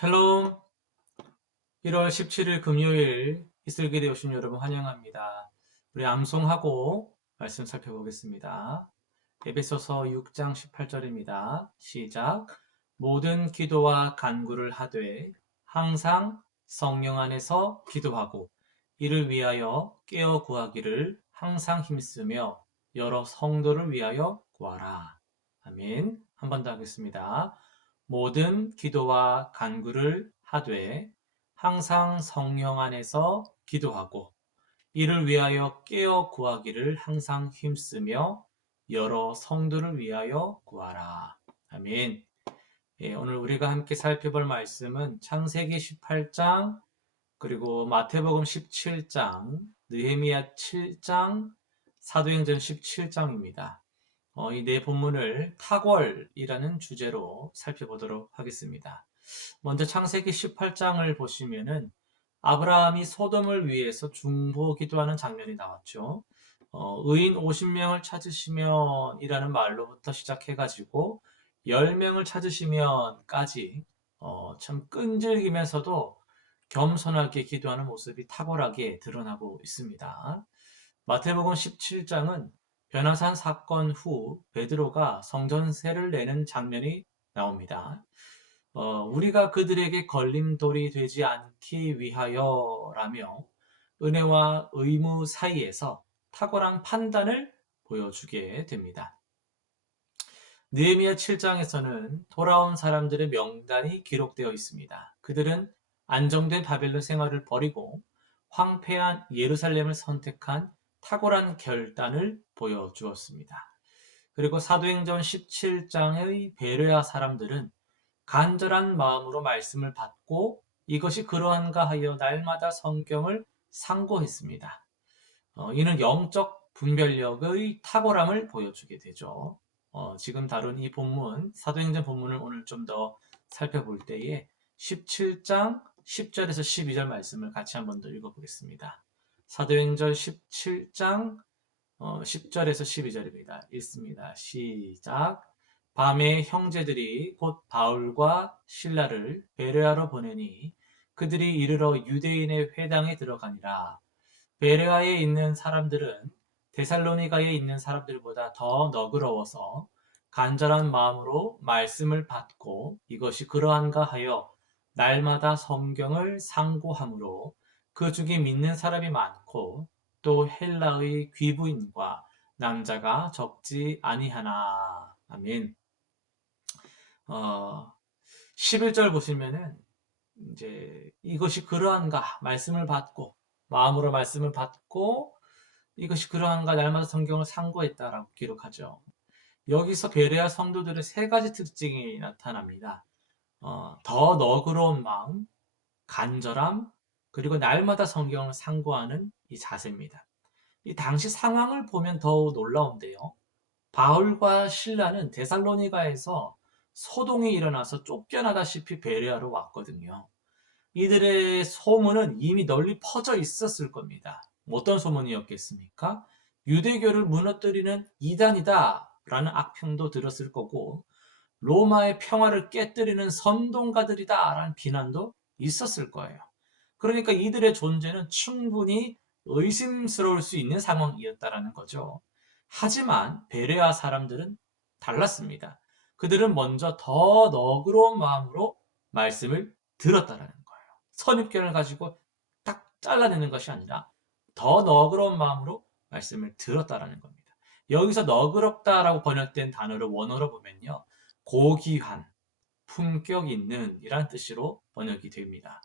샬롬 1월 17일 금요일 이슬기대 오신 여러분 환영합니다. 우리 암송하고 말씀 살펴보겠습니다. 에베소서 6장 18절입니다. 시작 모든 기도와 간구를 하되 항상 성령 안에서 기도하고 이를 위하여 깨어 구하기를 항상 힘쓰며 여러 성도를 위하여 구하라. 아멘. 한 번 더 하겠습니다. 모든 기도와 간구를 하되 항상 성령 안에서 기도하고 이를 위하여 깨어 구하기를 항상 힘쓰며 여러 성도를 위하여 구하라. 아멘. 예, 오늘 우리가 함께 살펴볼 말씀은 창세기 18장 그리고 마태복음 17장, 느헤미야 7장, 사도행전 17장입니다. 어, 이 네 본문을 탁월이라는 주제로 살펴보도록 하겠습니다. 먼저 창세기 18장을 보시면은 아브라함이 소돔을 위해서 중보 기도하는 장면이 나왔죠. 어, 의인 50명을 찾으시면 이라는 말로부터 시작해가지고 10명을 찾으시면까지 어, 참 끈질기면서도 겸손하게 기도하는 모습이 탁월하게 드러나고 있습니다. 마태복음 17장은 변화산 사건 후 베드로가 성전세를 내는 장면이 나옵니다. 어, 우리가 그들에게 걸림돌이 되지 않기 위하여라며 은혜와 의무 사이에서 탁월한 판단을 보여주게 됩니다. 느헤미야 7장에서는 돌아온 사람들의 명단이 기록되어 있습니다. 그들은 안정된 바벨론 생활을 버리고 황폐한 예루살렘을 선택한 탁월한 결단을 보여주었습니다. 그리고 사도행전 17장의 베레아 사람들은 간절한 마음으로 말씀을 받고 이것이 그러한가 하여 날마다 성경을 상고했습니다. 어, 이는 영적 분별력의 탁월함을 보여주게 되죠. 어, 지금 다룬 이 본문, 사도행전 본문을 오늘 좀 더 살펴볼 때에 17장 10절에서 12절 말씀을 같이 한번 더 읽어보겠습니다. 사도행전 17장 10절에서 어, 12절입니다. 읽습니다. 시작. 밤에 형제들이 곧 바울과 신라를 베레아로 보내니 그들이 이르러 유대인의 회당에 들어가니라. 베레아에 있는 사람들은 데살로니가에 있는 사람들보다 더 너그러워서 간절한 마음으로 말씀을 받고 이것이 그러한가 하여 날마다 성경을 상고함으로 그 중에 믿는 사람이 많고 또 헬라의 귀부인과 남자가 적지 아니하나. 아멘. 어, 11절 보시면은 이제 이것이 그러한가 말씀을 받고 마음으로 말씀을 받고 이것이 그러한가 날마다 성경을 상고했다라고 기록하죠. 여기서 베레아 성도들의 세 가지 특징이 나타납니다. 어, 더 너그러운 마음, 간절함, 그리고 날마다 성경을 상고하는 이 자세입니다. 이 당시 상황을 보면 더욱 놀라운데요. 바울과 신라는 데살로니가에서 소동이 일어나서 쫓겨나다시피 베레아로 왔거든요. 이들의 소문은 이미 널리 퍼져 있었을 겁니다. 어떤 소문이었겠습니까? 유대교를 무너뜨리는 이단이다 라는 악평도 들었을 거고 로마의 평화를 깨뜨리는 선동가들이다 라는 비난도 있었을 거예요. 그러니까 이들의 존재는 충분히 의심스러울 수 있는 상황이었다라는 거죠. 하지만 베레아 사람들은 달랐습니다. 그들은 먼저 더 너그러운 마음으로 말씀을 들었다라는 거예요. 선입견을 가지고 딱 잘라내는 것이 아니라 더 너그러운 마음으로 말씀을 들었다라는 겁니다. 여기서 너그럽다라고 번역된 단어를 원어로 보면요. 고귀한, 품격 있는 이란 뜻으로 번역이 됩니다.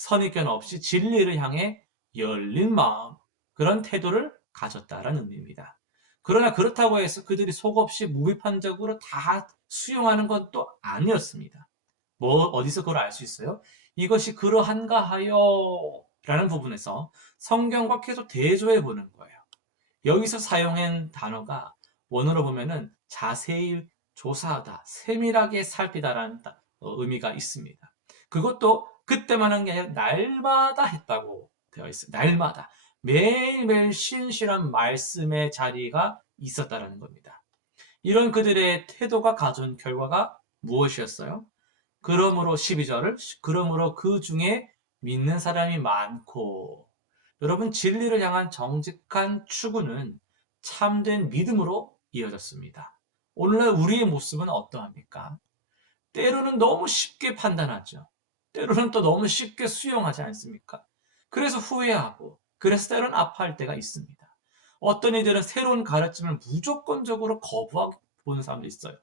선입견 없이 진리를 향해 열린 마음, 그런 태도를 가졌다라는 의미입니다. 그러나 그렇다고 해서 그들이 속없이 무비판적으로 다 수용하는 건 또 아니었습니다. 뭐 어디서 그걸 알 수 있어요? 이것이 그러한가 하여 라는 부분에서 성경과 계속 대조해 보는 거예요. 여기서 사용한 단어가 원어로 보면은 자세히 조사하다, 세밀하게 살피다라는 어, 의미가 있습니다. 그것도 그때만 한 게 아니라 날마다 했다고 되어 있어요. 날마다. 매일매일 신실한 말씀의 자리가 있었다라는 겁니다. 이런 그들의 태도가 가져온 결과가 무엇이었어요? 그러므로 12절을 그러므로 그 중에 믿는 사람이 많고 여러분 진리를 향한 정직한 추구는 참된 믿음으로 이어졌습니다. 오늘날 우리의 모습은 어떠합니까? 때로는 너무 쉽게 판단하죠. 때로는 또 너무 쉽게 수용하지 않습니까? 그래서 후회하고 그래서 때로는 아파할 때가 있습니다. 어떤 이들은 새로운 가르침을 무조건적으로 거부하고 보는 사람도 있어요.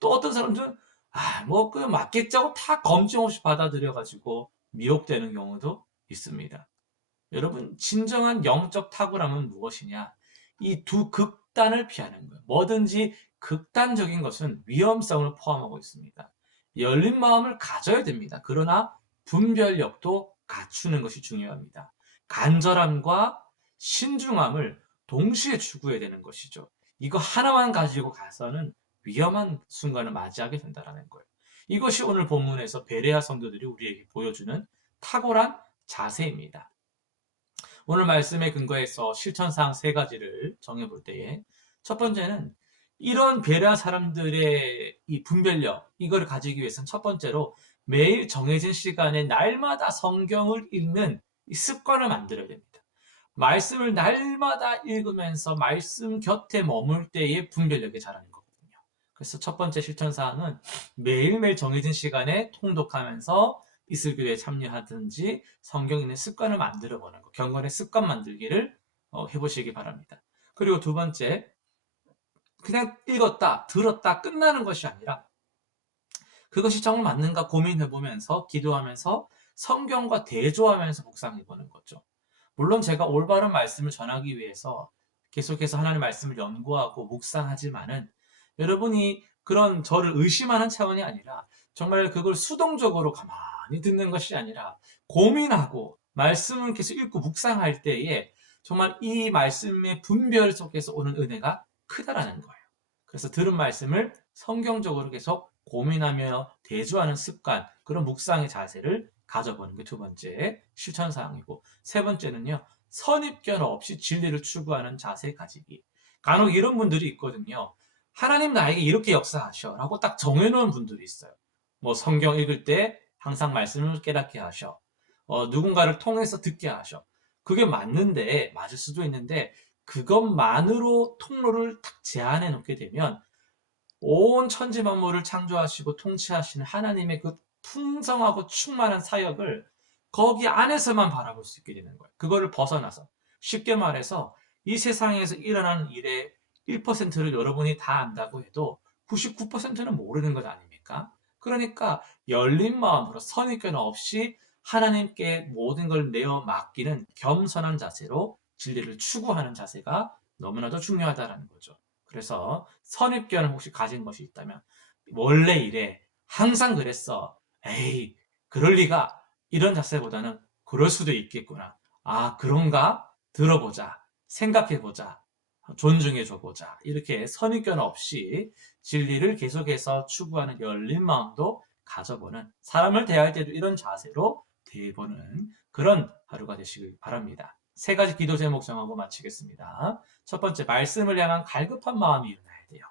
또 어떤 사람들은 아, 뭐, 그 맞겠자고 다 검증 없이 받아들여가지고 미혹되는 경우도 있습니다. 여러분, 진정한 영적 탁월함은 무엇이냐? 이 두 극단을 피하는 거예요. 뭐든지 극단적인 것은 위험성을 포함하고 있습니다. 열린 마음을 가져야 됩니다. 그러나 분별력도 갖추는 것이 중요합니다. 간절함과 신중함을 동시에 추구해야 되는 것이죠. 이거 하나만 가지고 가서는 위험한 순간을 맞이하게 된다는 거예요. 이것이 오늘 본문에서 베레아 성도들이 우리에게 보여주는 탁월한 자세입니다. 오늘 말씀에 근거해서 실천사항 세 가지를 정해볼 때에 첫 번째는 이런 베레아 사람들의 이 분별력 이걸 가지기 위해서는 첫 번째로 매일 정해진 시간에 날마다 성경을 읽는 습관을 만들어야 됩니다. 말씀을 날마다 읽으면서 말씀 곁에 머물 때의 분별력이 자라는 거거든요. 그래서 첫 번째 실천 사항은 매일매일 정해진 시간에 통독하면서 이슬교회에 참여하든지 성경 읽는 습관을 만들어 보는 거, 경건의 습관 만들기를 어, 해보시기 바랍니다. 그리고 두 번째, 그냥 읽었다, 들었다, 끝나는 것이 아니라 그것이 정말 맞는가 고민해 보면서 기도하면서 성경과 대조하면서 묵상해 보는 거죠. 물론 제가 올바른 말씀을 전하기 위해서 계속해서 하나님 말씀을 연구하고 묵상하지만은 여러분이 그런 저를 의심하는 차원이 아니라 정말 그걸 수동적으로 가만히 듣는 것이 아니라 고민하고 말씀을 계속 읽고 묵상할 때에 정말 이 말씀의 분별 속에서 오는 은혜가 크다라는 거예요. 그래서 들은 말씀을 성경적으로 계속 고민하며 대조하는 습관, 그런 묵상의 자세를 가져보는 게 두 번째 실천사항이고 세 번째는요. 선입견 없이 진리를 추구하는 자세 가지기. 간혹 이런 분들이 있거든요. 하나님 나에게 이렇게 역사하셔 라고 딱 정해놓은 분들이 있어요. 뭐 성경 읽을 때 항상 말씀을 깨닫게 하셔. 어, 누군가를 통해서 듣게 하셔. 그게 맞는데 맞을 수도 있는데 그것만으로 통로를 딱 제한해 놓게 되면 온 천지 만물을 창조하시고 통치하시는 하나님의 그 풍성하고 충만한 사역을 거기 안에서만 바라볼 수 있게 되는 거예요. 그거를 벗어나서 쉽게 말해서 이 세상에서 일어나는 일의 1%를 여러분이 다 안다고 해도 99%는 모르는 것 아닙니까? 그러니까 열린 마음으로 선입견 없이 하나님께 모든 걸 내어 맡기는 겸손한 자세로 진리를 추구하는 자세가 너무나도 중요하다는 거죠. 그래서 선입견을 혹시 가진 것이 있다면 원래 이래 항상 그랬어 에이, 그럴 리가. 이런 자세보다는 그럴 수도 있겠구나. 아, 그런가? 들어보자. 생각해보자. 존중해줘보자. 이렇게 선입견 없이 진리를 계속해서 추구하는 열린 마음도 가져보는 사람을 대할 때도 이런 자세로 대해보는 그런 하루가 되시길 바랍니다. 세 가지 기도 제목 정하고 마치겠습니다. 첫 번째, 말씀을 향한 갈급한 마음이 일어나야 돼요.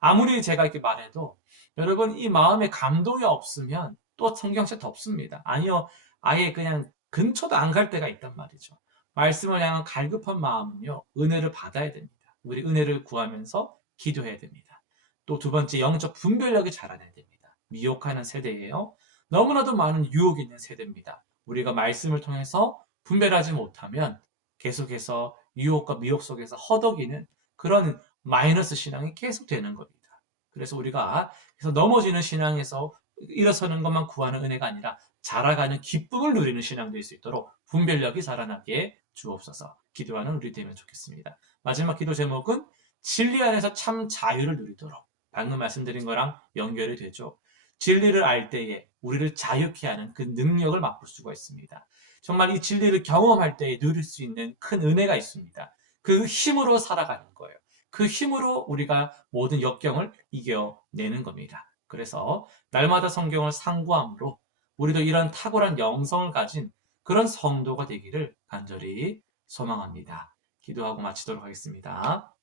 아무리 제가 이렇게 말해도 여러분 이 마음에 감동이 없으면 또 성경책 덮습니다. 아니요, 아예 그냥 근처도 안 갈 때가 있단 말이죠. 말씀을 향한 갈급한 마음은요, 은혜를 받아야 됩니다. 우리 은혜를 구하면서 기도해야 됩니다. 또 두 번째, 영적 분별력이 자라나야 됩니다. 미혹하는 세대예요. 너무나도 많은 유혹이 있는 세대입니다. 우리가 말씀을 통해서 분별하지 못하면 계속해서 유혹과 미혹 속에서 허덕이는 그런 마이너스 신앙이 계속 되는 겁니다. 그래서 우리가 그래서 넘어지는 신앙에서 일어서는 것만 구하는 은혜가 아니라 자라가는 기쁨을 누리는 신앙 될 수 있도록 분별력이 자라나게 주옵소서 기도하는 우리 되면 좋겠습니다. 마지막 기도 제목은 진리 안에서 참 자유를 누리도록 방금 말씀드린 거랑 연결이 되죠. 진리를 알 때에 우리를 자유케 하는 그 능력을 맛볼 수가 있습니다. 정말 이 진리를 경험할 때에 누릴 수 있는 큰 은혜가 있습니다. 그 힘으로 살아가는 거예요. 그 힘으로 우리가 모든 역경을 이겨내는 겁니다. 그래서 날마다 성경을 상고함으로 우리도 이런 탁월한 영성을 가진 그런 성도가 되기를 간절히 소망합니다. 기도하고 마치도록 하겠습니다.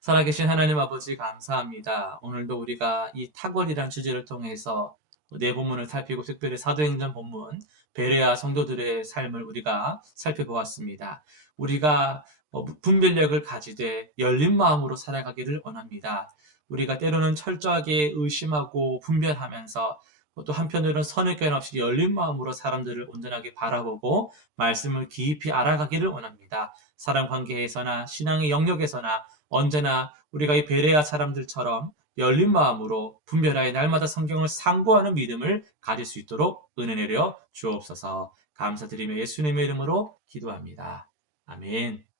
살아계신 하나님 아버지 감사합니다. 오늘도 우리가 이 탁월이란 주제를 통해서 네 본문을 살피고 특별히 사도행전 본문 베레아 성도들의 삶을 우리가 살펴보았습니다. 우리가 어, 분별력을 가지되 열린 마음으로 살아가기를 원합니다. 우리가 때로는 철저하게 의심하고 분별하면서 또 한편으로는 선입견 없이 열린 마음으로 사람들을 온전하게 바라보고 말씀을 깊이 알아가기를 원합니다. 사람 관계에서나 신앙의 영역에서나 언제나 우리가 이 베레아 사람들처럼 열린 마음으로 분별하여 날마다 성경을 상고하는 믿음을 가질 수 있도록 은혜 내려 주옵소서. 감사드리며 예수님의 이름으로 기도합니다. 아멘.